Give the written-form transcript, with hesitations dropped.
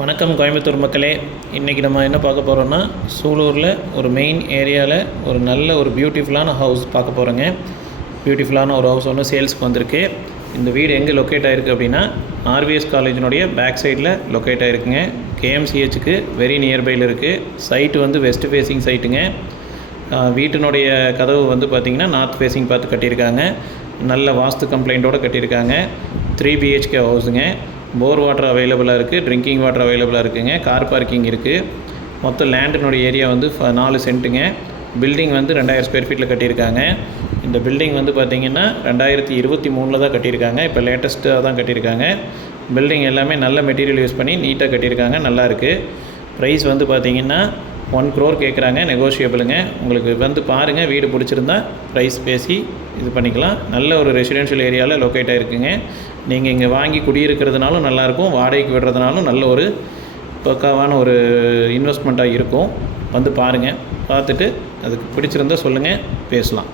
வணக்கம் கோயம்புத்தூர் மக்களே. இன்றைக்கி நம்ம என்ன பார்க்க போகிறோன்னா, சூலூரில் ஒரு மெயின் ஏரியாவில் ஒரு நல்ல ஒரு பியூட்டிஃபுல்லான ஹவுஸ் பார்க்க போகிறோங்க. பியூட்டிஃபுல்லான ஒரு ஹவுஸ் ஒன்று சேல்ஸ்க்கு வந்திருக்கு. இந்த வீடு எங்கே லொக்கேட் ஆகிருக்கு அப்படின்னா, ஆர்விஎஸ் காலேஜினுடைய பேக் சைடில் லொக்கேட் ஆகிருக்குங்க. கேஎம்சிஹெச்சுக்கு வெரி நியர்பையில் இருக்குது. சைட்டு வந்து வெஸ்ட் ஃபேஸிங் சைட்டுங்க. வீட்டினுடைய கதவு வந்து பார்த்திங்கன்னா நார்த் ஃபேஸிங் பார்த்து கட்டியிருக்காங்க. நல்ல வாஸ்து கம்ப்ளைண்ட்டோடு கட்டியிருக்காங்க. 3 BHK ஹவுஸுங்க. போர் வாட்டர் அவைலபிளாக இருக்குது, ட்ரிங்கிங் வாட்டர் அவைலபிளாக இருக்குதுங்க. கார் பார்க்கிங் இருக்குது. மொத்தம் லேண்டினுடைய ஏரியா வந்து 4 சென்ட்டுங்க. பில்டிங் வந்து 2000 ஸ்கொயர் ஃபீட்டில் கட்டியிருக்காங்க. இந்த பில்டிங் வந்து பார்த்திங்கன்னா 2023 தான் கட்டியிருக்காங்க. இப்போ லேட்டஸ்ட்டாக தான் கட்டியிருக்காங்க. பில்டிங் எல்லாமே நல்ல மெட்டீரியல் யூஸ் பண்ணி நீட்டாக கட்டியிருக்காங்க. நல்லாயிருக்கு. ப்ரைஸ் வந்து பார்த்திங்கன்னா 1 crore கேட்குறாங்க. நெகோஷியபிளுங்க. உங்களுக்கு வந்து பாருங்கள், வீடு பிடிச்சிருந்தா ப்ரைஸ் பேசி இது பண்ணிக்கலாம். நல்ல ஒரு ரெசிடென்ஷியல் ஏரியாவில் லொக்கேட் ஆகிருக்குங்க. நீங்கள் இங்கே வாங்கி குடியிருக்கிறதுனாலும் நல்லாயிருக்கும், வாடகைக்கு விடுறதுனாலும் நல்ல ஒரு பக்காவான ஒரு இன்வெஸ்ட்மெண்ட்டாக இருக்கும். வந்து பாருங்கள், பார்த்துட்டு அதுக்கு பிடிச்சிருந்தால் சொல்லுங்கள், பேசலாம்.